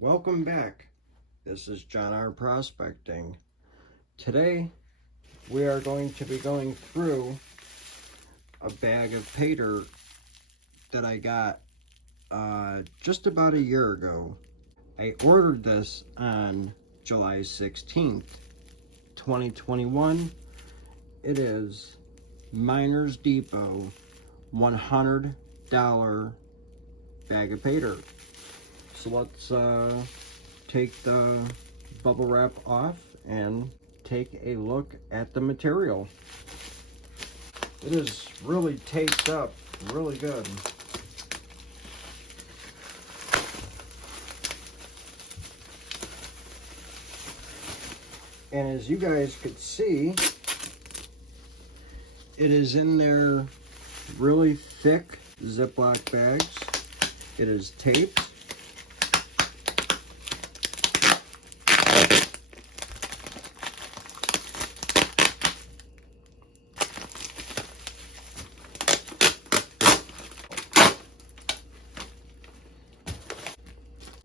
Welcome back. This is John R. Prospecting. Today we are going to be going through a bag of pay dirt that I got just about a year ago. I ordered this on July 16th, 2021. It is Miners Depot $100 bag of pay dirt. So let's take the bubble wrap off and take a look at the material. It is really taped up really good. And as you guys could see, it is in their really thick Ziploc bags. It is taped.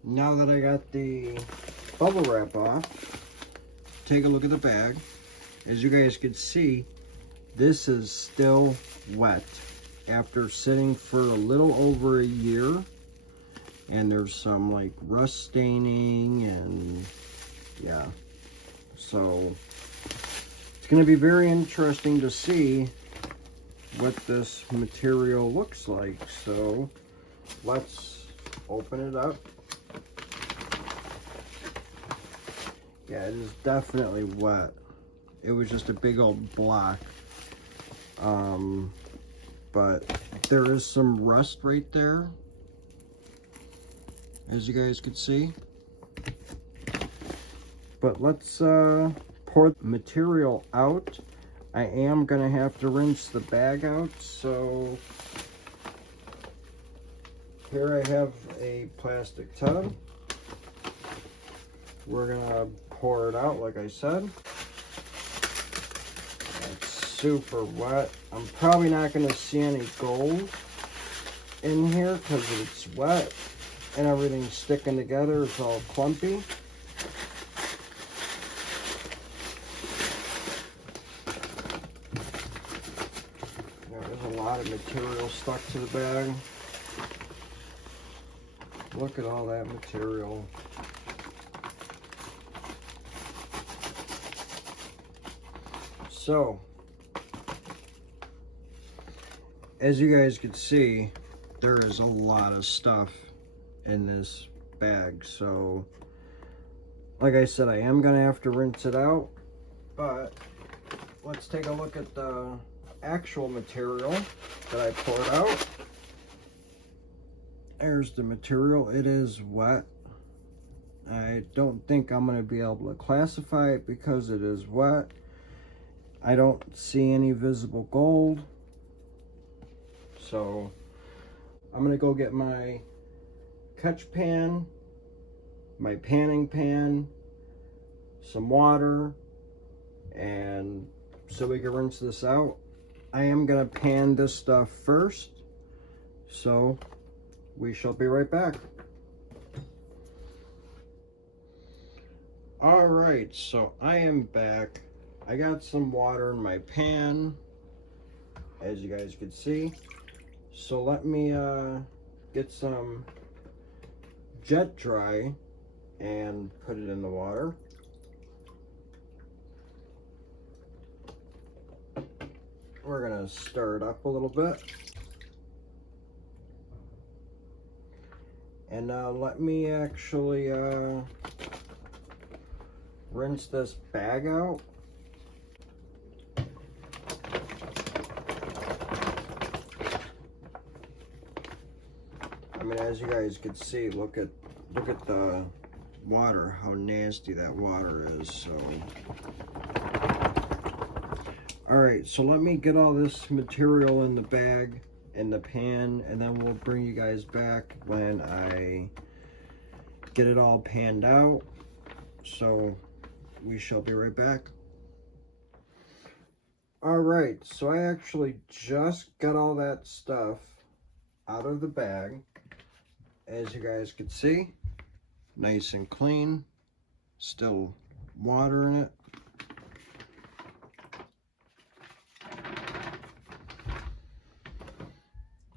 Now that I got the bubble wrap off, take a look at the bag. As you guys can see, this is still wet after sitting for a little over a year, and there's some like rust staining, and yeah, so it's going to be very interesting to see what this material looks like. So let's open it up. Yeah, it is definitely wet. It was just a big old block. But there is some rust right there, as you guys can see. But let's pour the material out. I am gonna have to rinse the bag out, so here I have a plastic tub. We're gonna pour it out like I said. It's super wet. I'm probably not gonna see any gold in here because it's wet and everything's sticking together. It's all clumpy. There's a lot of material stuck to the bag. Look at all that material. So, as you guys can see, there is a lot of stuff in this bag. So, like I said, I am going to have to rinse it out. But, let's take a look at the actual material that I poured out. There's the material. It is wet. I don't think I'm going to be able to classify it because it is wet. I don't see any visible gold. So I'm gonna go get my catch pan, my panning pan, some water, and so we can rinse this out. I am gonna pan this stuff first, so we shall be right back. All right, so I am back. I got some water in my pan, as you guys can see. So let me get some jet dry and put it in the water. We're gonna stir it up a little bit. And now let me actually rinse this bag out. I mean, as you guys can see, look at the water, how nasty that water is. So, all right, so let me get all this material in the bag, in the pan, and then we'll bring you guys back when I get it all panned out. So we shall be right back. All right, so I actually just got all that stuff out of the bag, as you guys can see. Nice and clean. Still water in it.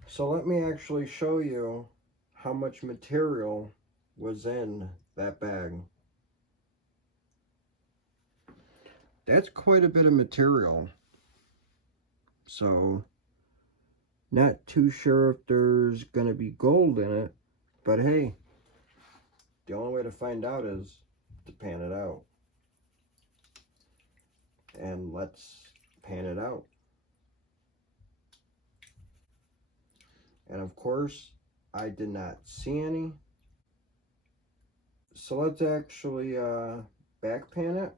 So let me actually show you how much material was in that bag. That's quite a bit of material. So, not too sure if there's gonna be gold in it, but hey, the only way to find out is to pan it out. And let's pan it out. And of course, I did not see any. So let's actually back pan it.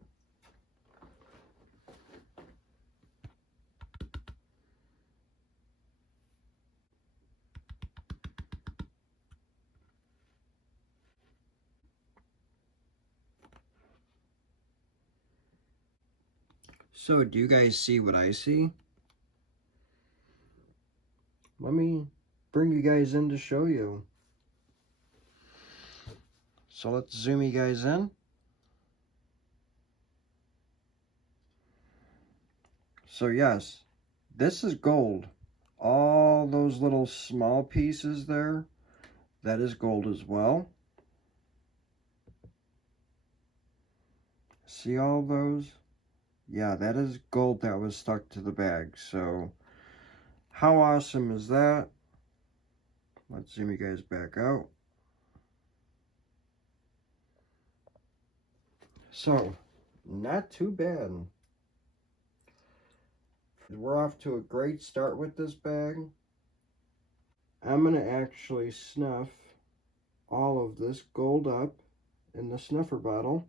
So do you guys see what I see? Let me bring you guys in to show you. So let's zoom you guys in. So yes, this is gold. All those little small pieces there, that is gold as well. See all those? Yeah, that is gold that was stuck to the bag. So how awesome is that? Let's zoom you guys back out. So, not too bad. We're off to a great start with this bag. I'm going to actually snuff all of this gold up in the snuffer bottle.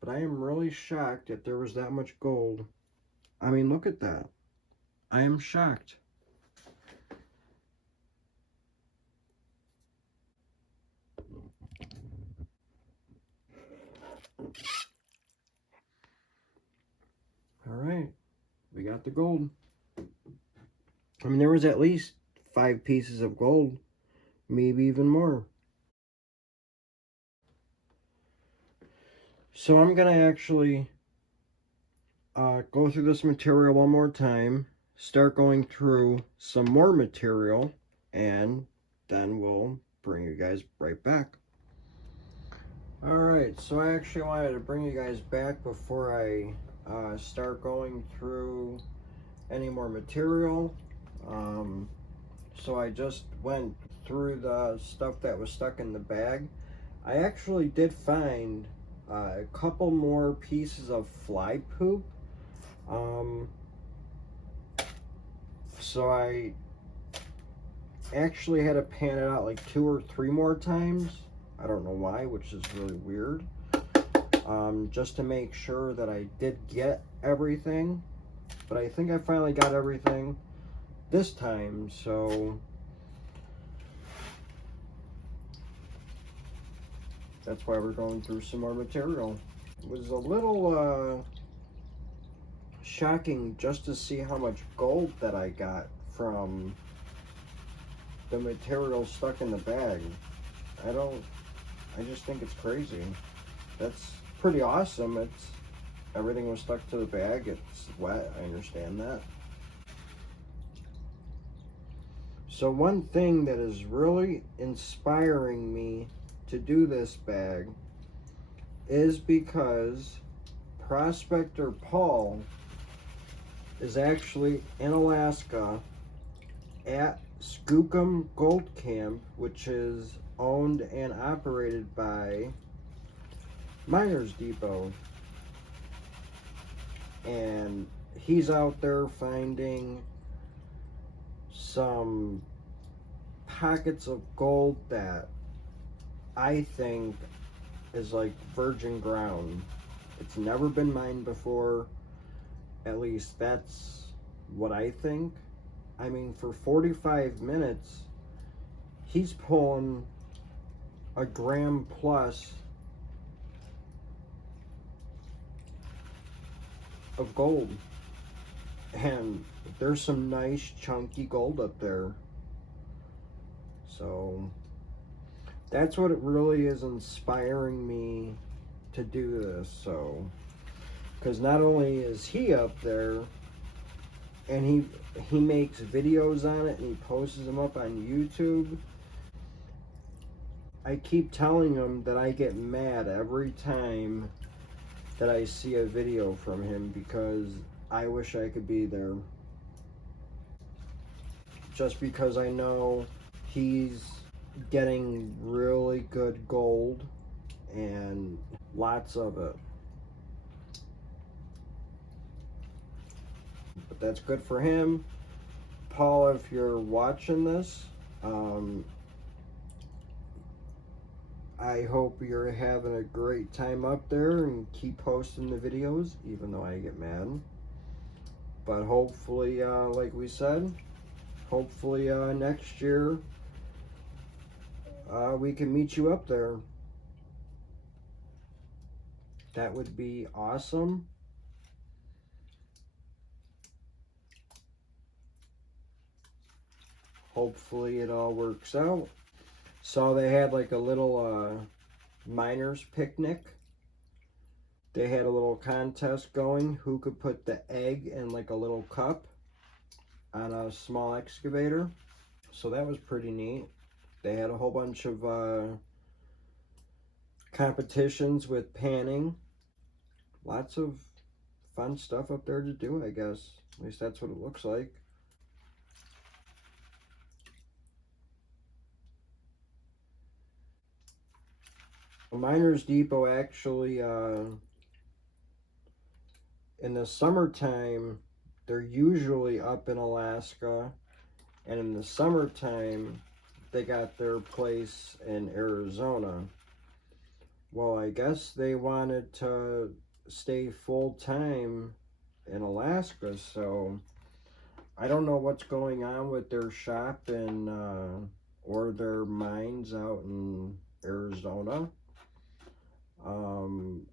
But I am really shocked that there was that much gold. I mean, look at that. I am shocked. All right, we got the gold. I mean, there was at least 5 pieces of gold, maybe even more. So I'm gonna actually go through this material one more time, start going through some more material, and then we'll bring you guys right back. Alright, so I actually wanted to bring you guys back before I start going through any more material. So I just went through the stuff that was stuck in the bag. I actually did find a couple more pieces of fly poop. So I actually had to pan it out like 2 or 3 more times. I don't know why, which is really weird. Just to make sure that I did get everything. But I think I finally got everything this time, so that's why we're going through some more material. It was a little shocking just to see how much gold that I got from the material stuck in the bag. I just think it's crazy. That's pretty awesome. Everything was stuck to the bag. It's wet, I understand that. So one thing that is really inspiring me to do this bag is because Prospector Paul is actually in Alaska at Skookum Gold Camp, which is owned and operated by Miners Depot. And he's out there finding some pockets of gold that I think is like virgin ground. It's never been mined before. At least that's what I think. I mean, for 45 minutes, he's pulling a gram plus of gold. And there's some nice chunky gold up there. So that's what it really is inspiring me to do this. So, because not only is he up there, and he makes videos on it and he posts them up on YouTube. I keep telling him that I get mad every time that I see a video from him because I wish I could be there. Just because I know he's getting really good gold and lots of it. But that's good for him. Paul, if you're watching this, I hope you're having a great time up there and keep posting the videos, even though I get mad. But hopefully, like we said, hopefully next year we can meet you up there. That would be awesome. Hopefully it all works out. So they had like a little miners picnic. They had a little contest going, who could put the egg in like a little cup on a small excavator. So that was pretty neat. They had a whole bunch of competitions with panning. Lots of fun stuff up there to do, I guess. At least that's what it looks like. Miners Depot actually, in the summertime, they're usually up in Alaska, and in the summertime, they got their place in Arizona. Well, I guess they wanted to stay full-time in Alaska, so I don't know what's going on with their shop in, or their mines out in Arizona.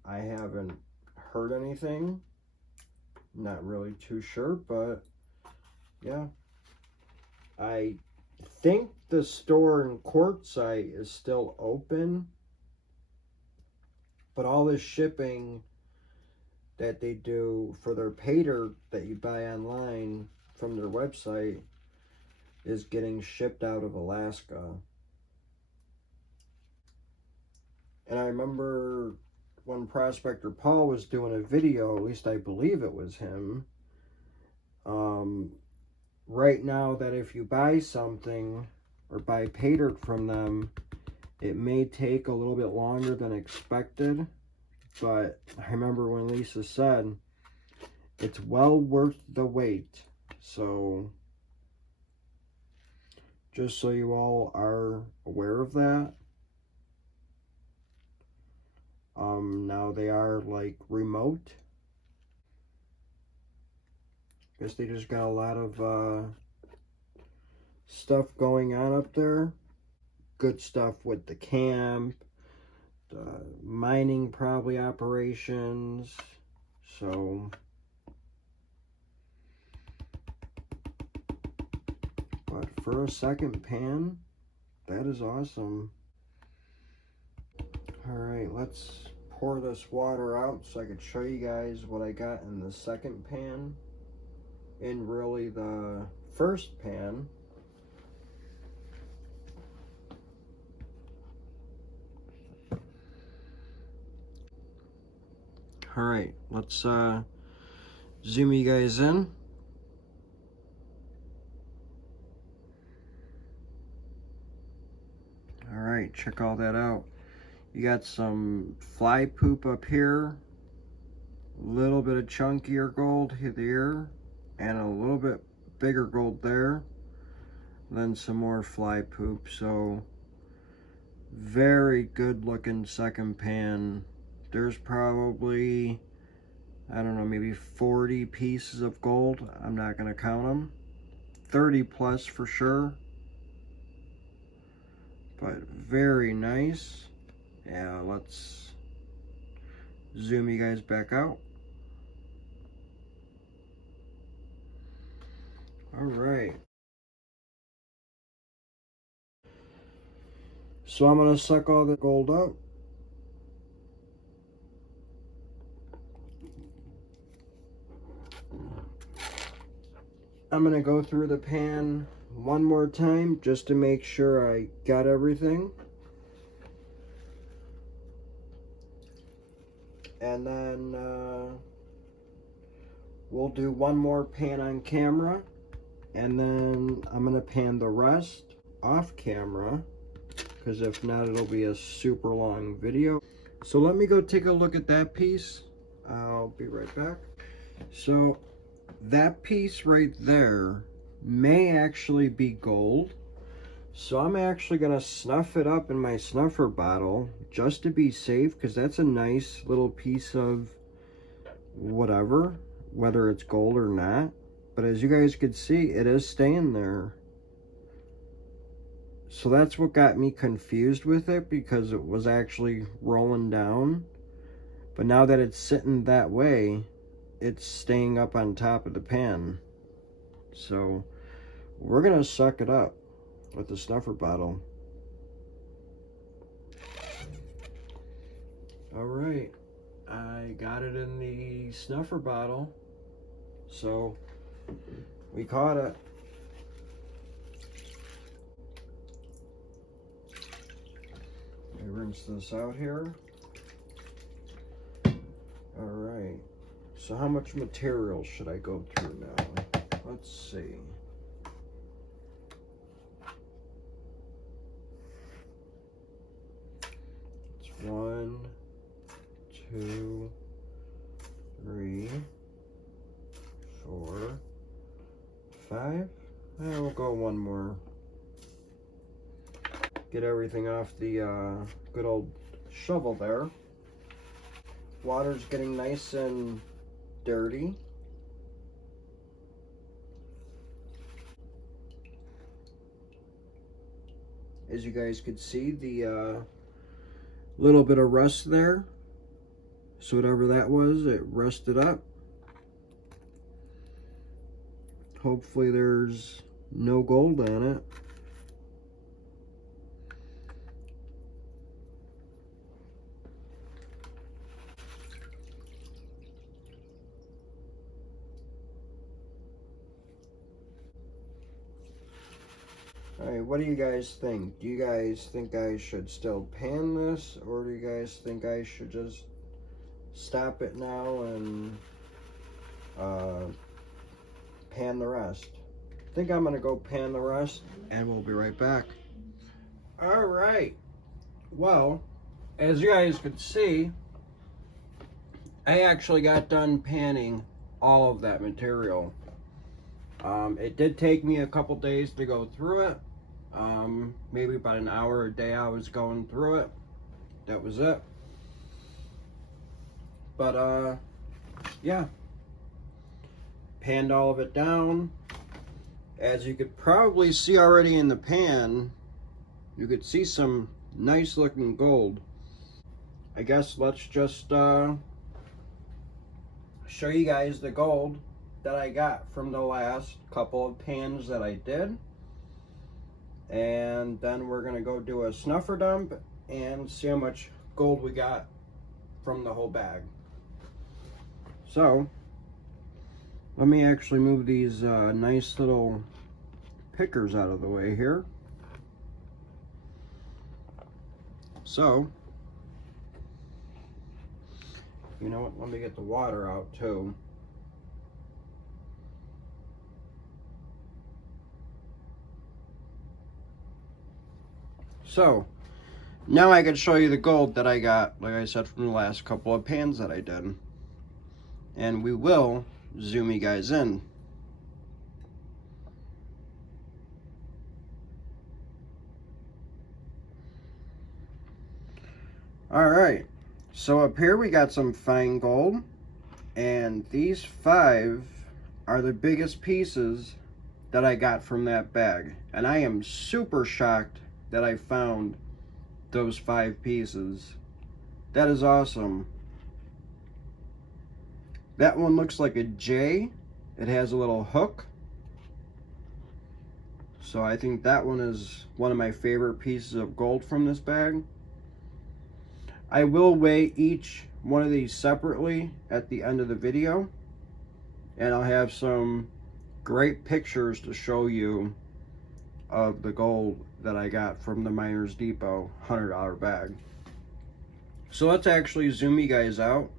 I haven't heard anything. Not really too sure, but yeah. I think the store in Quartzsite is still open, but all the shipping that they do for their paydirt that you buy online from their website is getting shipped out of Alaska. And I remember when Prospector Paul was doing a video, at least I believe it was him, right now that if you buy something or buy paydirt from them, it may take a little bit longer than expected. But I remember when Lisa said, it's well worth the wait. So just so you all are aware of that. Now they are like remote. Guess they just got a lot of stuff going on up there. Good stuff with the camp, the mining probably operations. So, but for a second pan, that is awesome. All right, let's pour this water out so I could show you guys what I got in the second pan. In really the first pan. All right, let's zoom you guys in. All right, check all that out. You got some fly poop up here, a little bit of chunkier gold here, and a little bit bigger gold there, then some more fly poop. So very good looking second pan. There's probably, I don't know, maybe 40 pieces of gold. I'm not gonna count them. 30 plus for sure. But very nice. Yeah, let's zoom you guys back out. All right. So I'm going to suck all the gold out. I'm going to go through the pan one more time just to make sure I got everything. And then we'll do one more pan on camera. And then I'm going to pan the rest off camera, because if not, it'll be a super long video. So let me go take a look at that piece. I'll be right back. So that piece right there may actually be gold. So I'm actually going to snuff it up in my snuffer bottle just to be safe, because that's a nice little piece of whatever, whether it's gold or not. But as you guys can see, it is staying there. So that's what got me confused with it, because it was actually rolling down. But now that it's sitting that way, it's staying up on top of the pan. So we're going to suck it up with the snuffer bottle. All right, I got it in the snuffer bottle. So we caught it. Let me rinse this out here. All right, so how much material should I go through now? Let's see. It's 1, 2, 3, 4, 5. We'll go one more. Get everything off the good old shovel there. Water's getting nice and dirty. As you guys could see, the little bit of rust there. So whatever that was, it rusted up. Hopefully there's no gold on it. Alright, what do you guys think? Do you guys think I should still pan this, or do you guys think I should just stop it now and pan the rest? I think I'm going to go pan the rest, and we'll be right back. Alright, well, as you guys could see, I actually got done panning all of that material. It did take me a couple days to go through it. Maybe about an hour a day I was going through it. That was it. But yeah, panned all of it down. As you could probably see already in the pan, you could see some nice looking gold. I guess let's just show you guys the gold that I got from the last couple of pans that I did. And then we're gonna go do a snuffer dump and see how much gold we got from the whole bag. So let me actually move these nice little pickers out of the way here. So, you know what, let me get the water out too. So, now I can show you the gold that I got, like I said, from the last couple of pans that I did. And we will zoom you guys in. Alright, so up here we got some fine gold, and these 5 are the biggest pieces that I got from that bag. And I am super shocked that I found those 5 pieces. That is awesome. That one looks like a J. It has a little hook. So I think that one is one of my favorite pieces of gold from this bag. I will weigh each one of these separately at the end of the video, and I'll have some great pictures to show you of the gold that I got from the Miners Depot $100 bag. So let's actually zoom you guys out.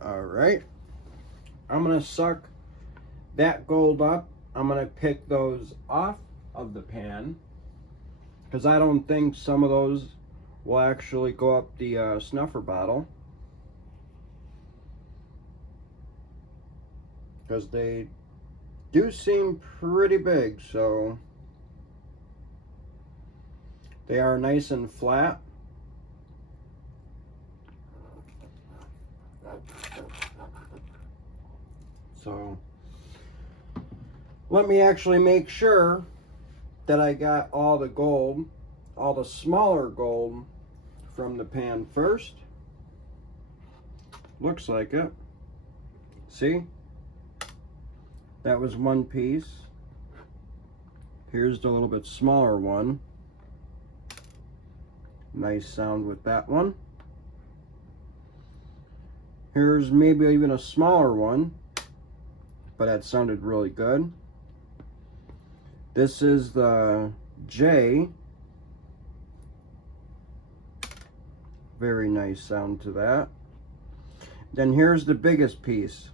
All right, I'm gonna suck that gold up. I'm gonna pick those off of the pan because I don't think some of those will actually go up the snuffer bottle, because they do seem pretty big. So they are nice and flat. So let me actually make sure that I got all the gold, all the smaller gold from the pan first. Looks like it. See? That was one piece. Here's the little bit smaller one. Nice sound with that one. Here's maybe even a smaller one, but that sounded really good. This is the J. Very nice sound to that. Then here's the biggest piece.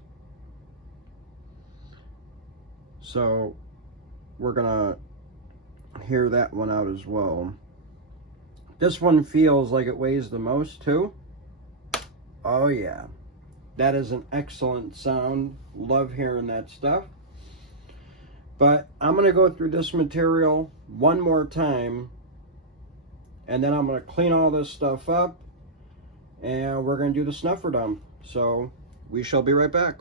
So we're gonna hear that one out as well. This one feels like it weighs the most too. Oh yeah, that is an excellent sound. Love hearing that stuff. But I'm gonna go through this material one more time, and then I'm gonna clean all this stuff up, and we're gonna do the snuffer dump. So we shall be right back.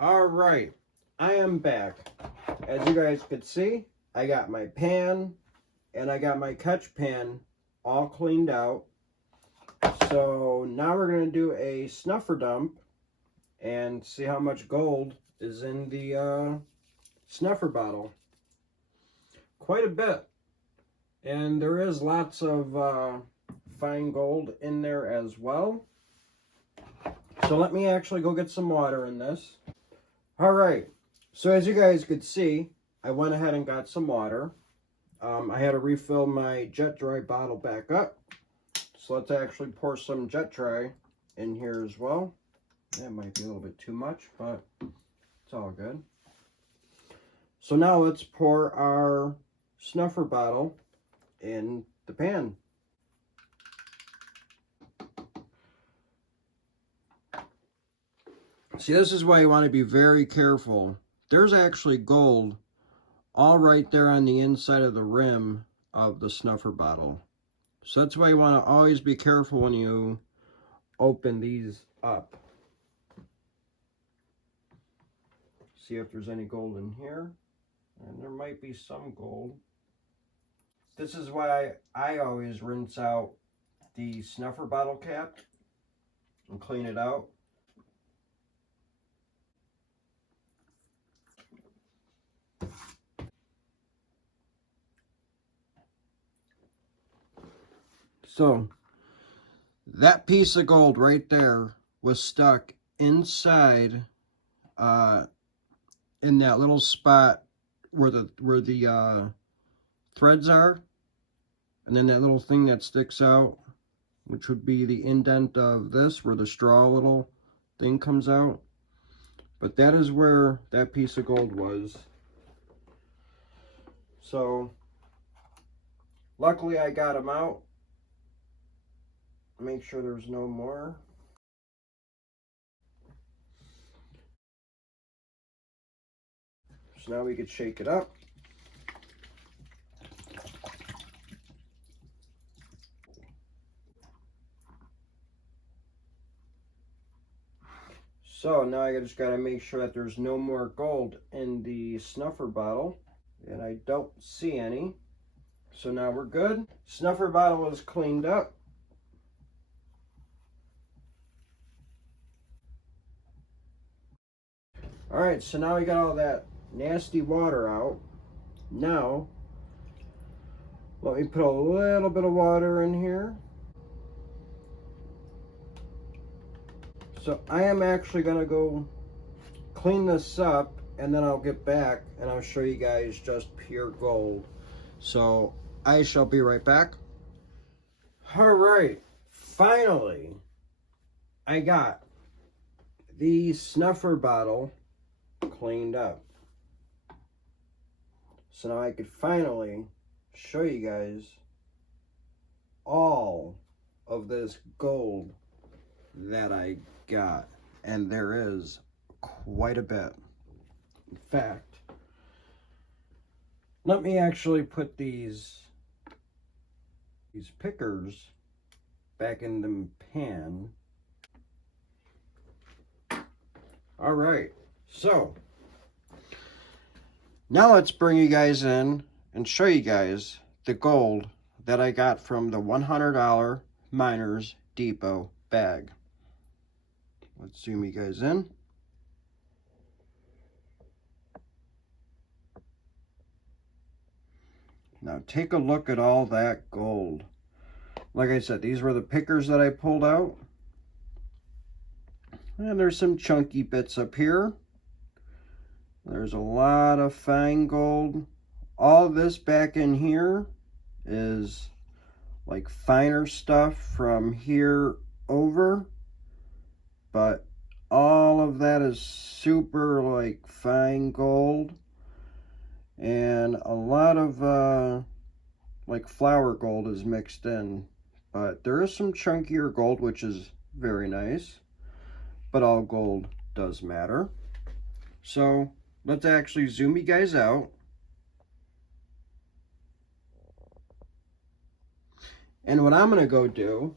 All right, I am back. As you guys could see, I got my pan and I got my catch pan all cleaned out. So now we're going to do a snuffer dump and see how much gold is in the snuffer bottle. Quite a bit. And there is lots of fine gold in there as well. So let me actually go get some water in this. All right. So as you guys could see, I went ahead and got some water. I had to refill my jet dry bottle back up. So let's actually pour some jet dry in here as well. That might be a little bit too much, but it's all good. So now let's pour our snuffer bottle in the pan. See, this is why you want to be very careful. There's actually gold all right there on the inside of the rim of the snuffer bottle. So that's why you want to always be careful when you open these up. See if there's any gold in here. And there might be some gold. This is why I always rinse out the snuffer bottle cap and clean it out. So that piece of gold right there was stuck inside in that little spot where the threads are, and then that little thing that sticks out, which would be the indent of this, where the straw little thing comes out. But that is where that piece of gold was. So luckily I got them out. Make sure there's no more. So now we could shake it up. So now I just got to make sure that there's no more gold in the snuffer bottle. And I don't see any. So now we're good. Snuffer bottle is cleaned up. All right, so now we got all that nasty water out. Now, let me put a little bit of water in here. So I am actually going to go clean this up, and then I'll get back and I'll show you guys just pure gold. So I shall be right back. All right, finally, I got the snuffer bottle cleaned up. So now I could finally show you guys all of this gold that I got. And there is quite a bit. In fact, let me actually put these pickers back in the pan. All right, so now let's bring you guys in and show you guys the gold that I got from the $100 Miners Depot bag. Let's zoom you guys in. Now take a look at all that gold. Like I said, these were the pickers that I pulled out. And there's some chunky bits up here. There's a lot of fine gold. All this back in here is like finer stuff from here over. But all of that is super like fine gold. And a lot of like flour gold is mixed in. But there is some chunkier gold, which is very nice. But all gold does matter. So let's actually zoom you guys out. And what I'm going to go do,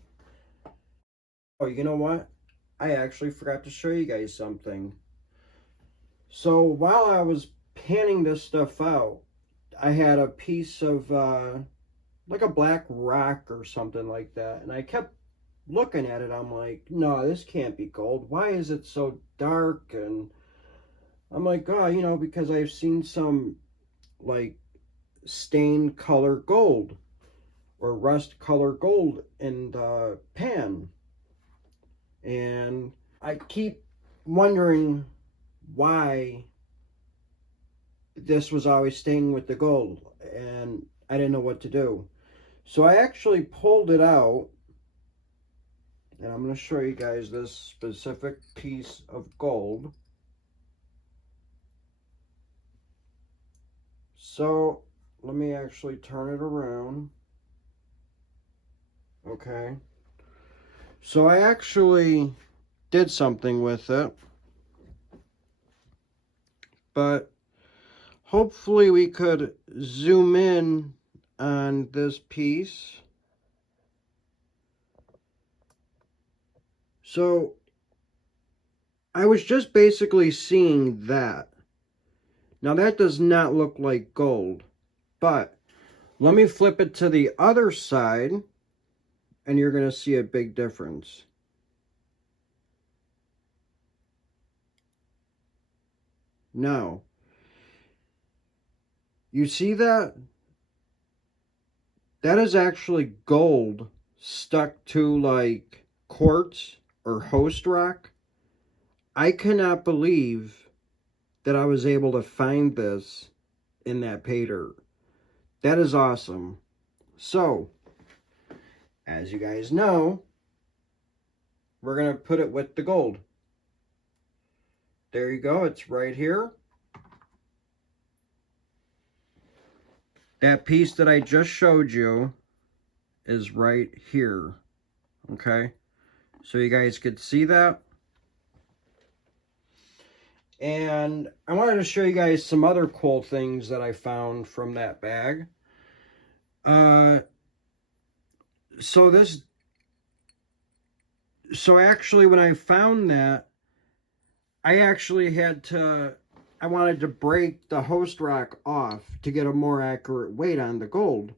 oh, you know what? I actually forgot to show you guys something. So while I was panning this stuff out, I had a piece of like a black rock or something like that, and I kept looking at it. I'm like, no, this can't be gold. Why is it so dark? And I'm like, oh, you know, because I've seen some like stained color gold or rust color gold in the pan, and I keep wondering why this was always staying with the gold, and I didn't know what to do. So I actually pulled it out, and I'm going to show you guys this specific piece of gold. So let me actually turn it around. Okay. So I actually did something with it, but hopefully we could zoom in on this piece. So I was just basically seeing that. Now that does not look like gold, but let me flip it to the other side and you're going to see a big difference. Now, you see that? That is actually gold stuck to like quartz or host rock. I cannot believe that I was able to find this in that pay dirt. That is awesome. So, as you guys know, we're going to put it with the gold. There you go. It's right here. That piece that I just showed you is right here. Okay? So you guys could see that. And I wanted to show you guys some other cool things that I found from that bag. So actually when I found that, I actually I wanted to break the host rock off to get a more accurate weight on the gold.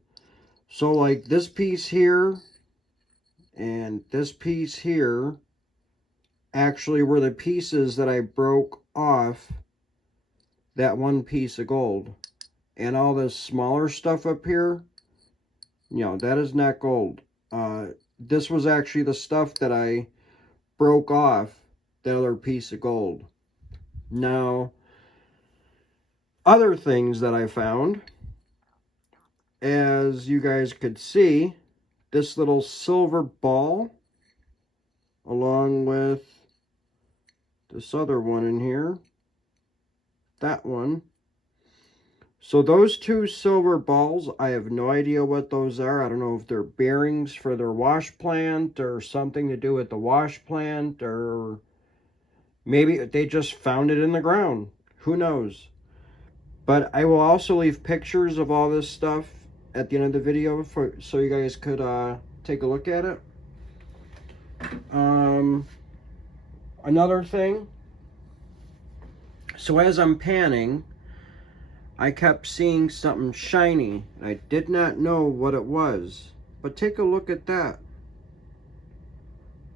So like this piece here and this piece here actually were the pieces that I broke off that one piece of gold. And all this smaller stuff up here, you know, that is not gold. This was actually the stuff that I broke off the other piece of gold. Now, other things that I found, as you guys could see, this little silver ball, along with this other one in here, that one. So those two silver balls, I have no idea what those are. I don't know if they're bearings for their wash plant or something to do with the wash plant, or maybe they just found it in the ground. Who knows? But I will also leave pictures of all this stuff at the end of the video so you guys could take a look at it. Another thing. So as I'm panning, I kept seeing something shiny. I did not know what it was. But take a look at that.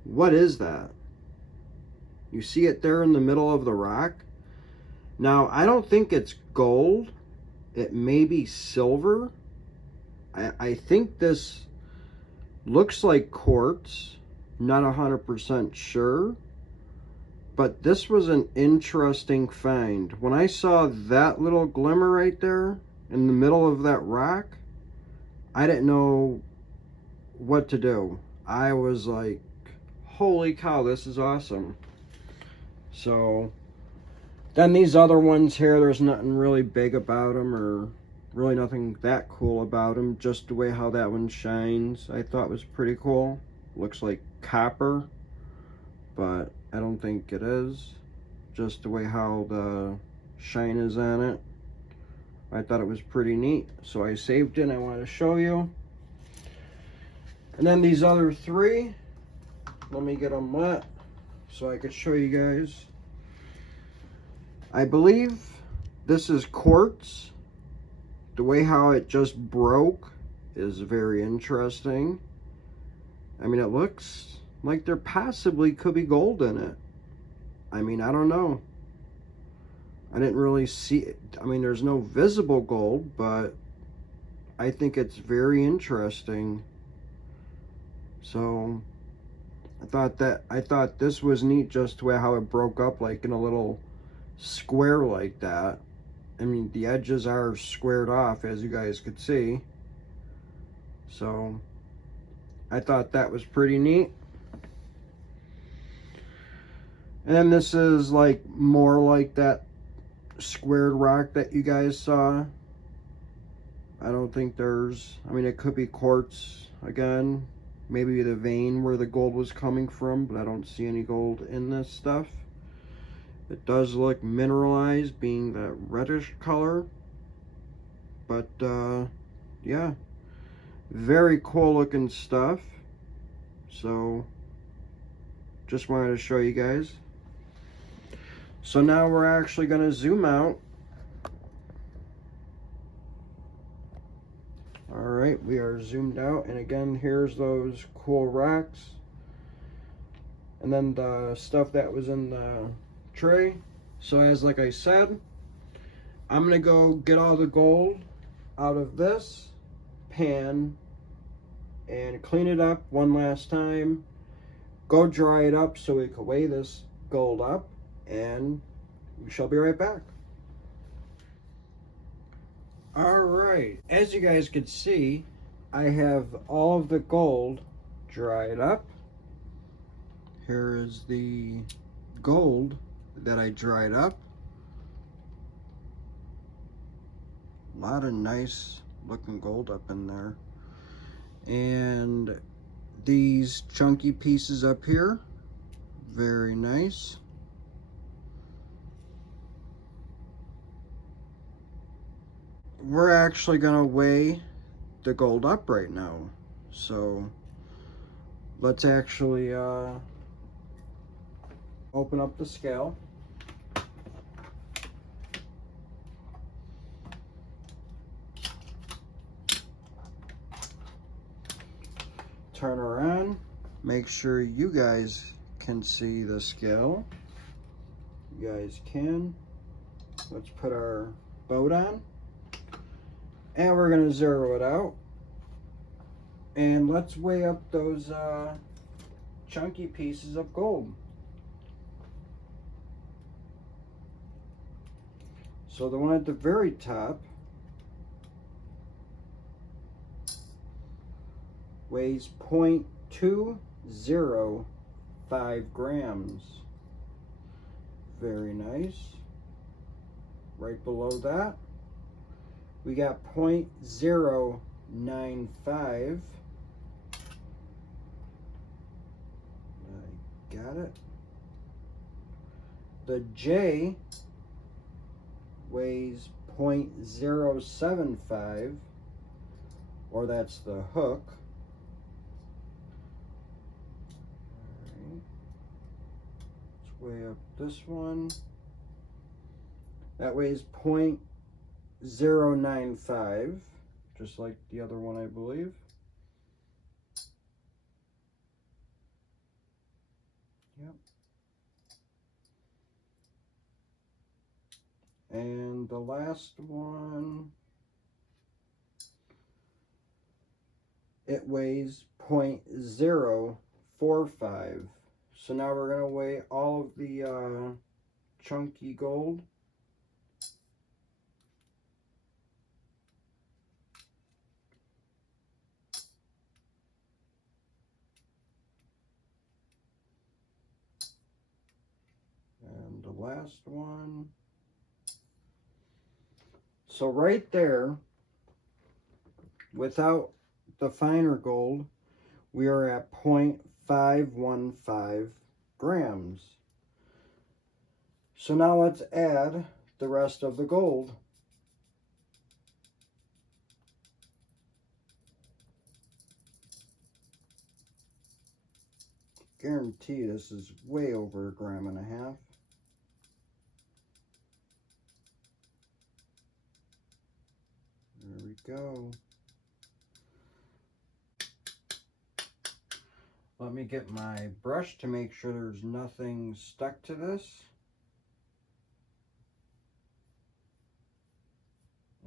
What is that? You see it there in the middle of the rock? Now, I don't think it's gold. It may be silver. I think this looks like quartz. Not 100% sure. But this was an interesting find. When I saw that little glimmer right there in the middle of that rock, I didn't know what to do. I was like, holy cow, this is awesome. So, then these other ones here, there's nothing really big about them or really nothing that cool about them. Just the way how that one shines, I thought was pretty cool. Looks like copper, but I don't think it is. Just the way how the shine is on it. I thought it was pretty neat. So I saved it and I wanted to show you. And then these other three, let me get them wet so I could show you guys. I believe this is quartz. The way how it just broke is very interesting. I mean, it looks like there possibly could be gold in it. I mean, I don't know. I didn't really see it. I mean, there's no visible gold, but I think it's very interesting. So I thought this was neat, just the way how it broke up like in a little square like that. I mean, the edges are squared off, as you guys could see. So I thought that was pretty neat. And then this is like more like that squared rock that you guys saw. I don't think there's, I mean, it could be quartz again. Maybe the vein where the gold was coming from, but I don't see any gold in this stuff. It does look mineralized, being that reddish color. But, yeah. Very cool looking stuff. So, just wanted to show you guys. So now we're actually going to zoom out. Alright, we are zoomed out. And again, here's those cool rocks. And then the stuff that was in the tray. So as like I said, I'm going to go get all the gold out of this pan and clean it up one last time. Go dry it up so we can weigh this gold up. And we shall be right back. Alright, as you guys can see, I have all of the gold dried up. Here is the gold that I dried up. A lot of nice looking gold up in there. And these chunky pieces up here, very nice. We're actually gonna weigh the gold up right now. So let's actually open up the scale. Turn around, make sure you guys can see the scale. You guys can. let's put our boat on. And we're going to zero it out. And let's weigh up those chunky pieces of gold. So the one at the very top weighs 0.205 grams. Very nice. Right below that, we got 0.095. I got it. The J weighs 0.075, or that's the hook. Alright. Let's weigh up this one. That weighs 0.095, just like the other one, I believe. Yep. And the last one, it weighs 0.045. So now we're going to weigh all of the chunky gold. And the last one. So right there, without the finer gold, we are at 0.515 grams. So now let's add the rest of the gold. Guarantee this is way over 1.5 grams. There we go. Let me get my brush to make sure there's nothing stuck to this.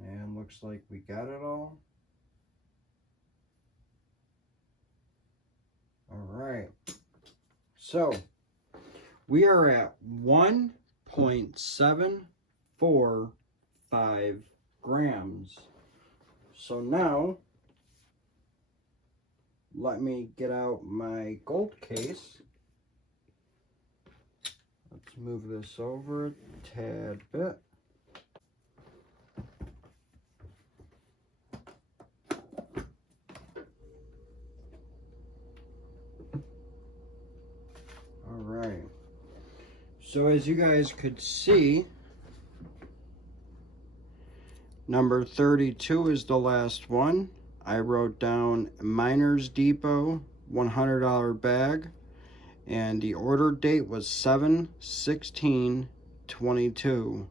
And looks like we got it all. All right. So we are at 1.745 grams. So now, let me get out my gold case. Let's move this over a tad bit. All right. So as you guys could see, number 32 is the last one. I wrote down Miners Depot $100 bag, and the order date was 7/16/22.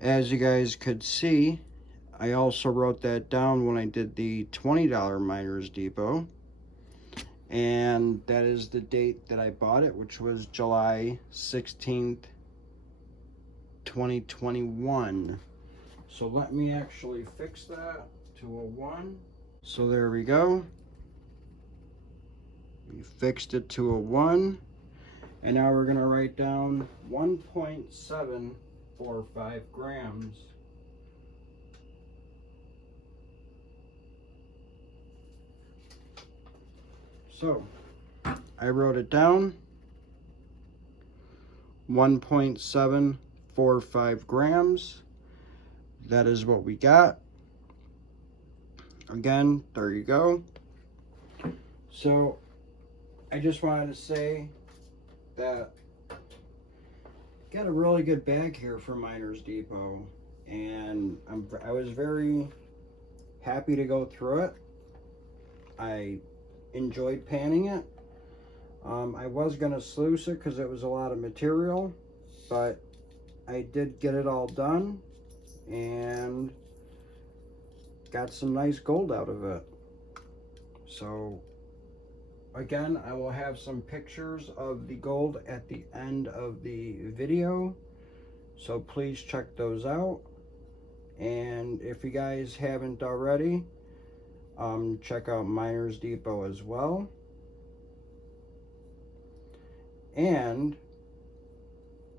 As you guys could see, I also wrote that down when I did the $20 Miners Depot, and that is the date that I bought it, which was July 16th, 2021. So let me actually fix that to a 1. So there we go. We fixed it to a 1. And now we're going to write down 1.745 grams. So I wrote it down. 1.745 grams. That is what we got. Again, there you go. So I just wanted to say that got a really good bag here from Miners Depot, and I was very happy to go through it. I enjoyed panning it. I was gonna sluice it because it was a lot of material, but I did get it all done and got some nice gold out of it. So again, I will have some pictures of the gold at the end of the video, So please check those out. And if you guys haven't already, check out Miners Depot as well. And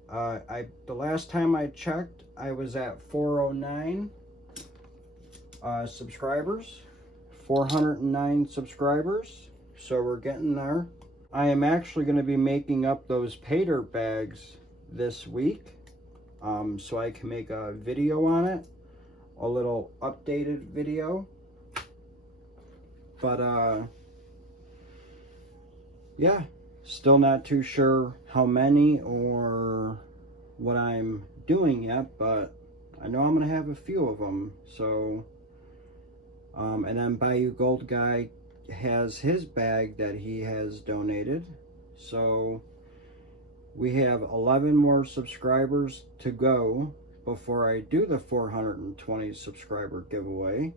the last time I checked, I was at 409 subscribers, 409 subscribers. So we're getting there. I am actually going to be making up those Paydirt bags this week, so I can make a video on it, a little updated video. But yeah, still not too sure how many or what I'm doing yet, but I know I'm gonna have a few of them. So and then Bayou Gold Guy has his bag that he has donated. So we have 11 more subscribers to go before I do the 420 subscriber giveaway.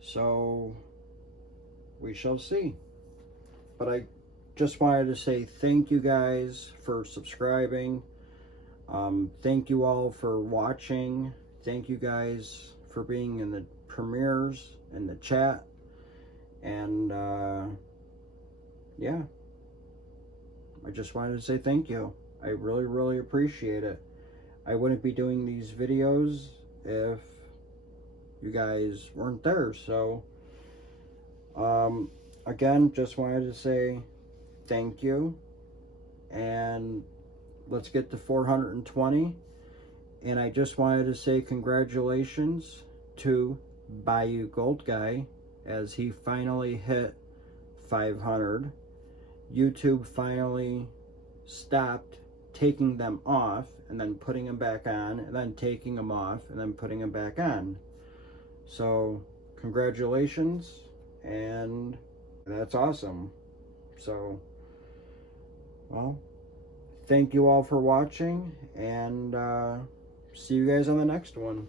So we shall see. But I just wanted to say thank you guys for subscribing. Thank you all for watching. Thank you guys for being in the premieres and the chat. And yeah, I just wanted to say thank you. I really, really appreciate it. I wouldn't be doing these videos if you guys weren't there. So again, just wanted to say thank you, and let's get to 420. And I just wanted to say congratulations to Bayou Gold Guy, as he finally hit 500. YouTube finally stopped taking them off and then putting them back on, and then taking them off and then putting them back on. So congratulations, and that's awesome. So, well, thank you all for watching, and see you guys on the next one.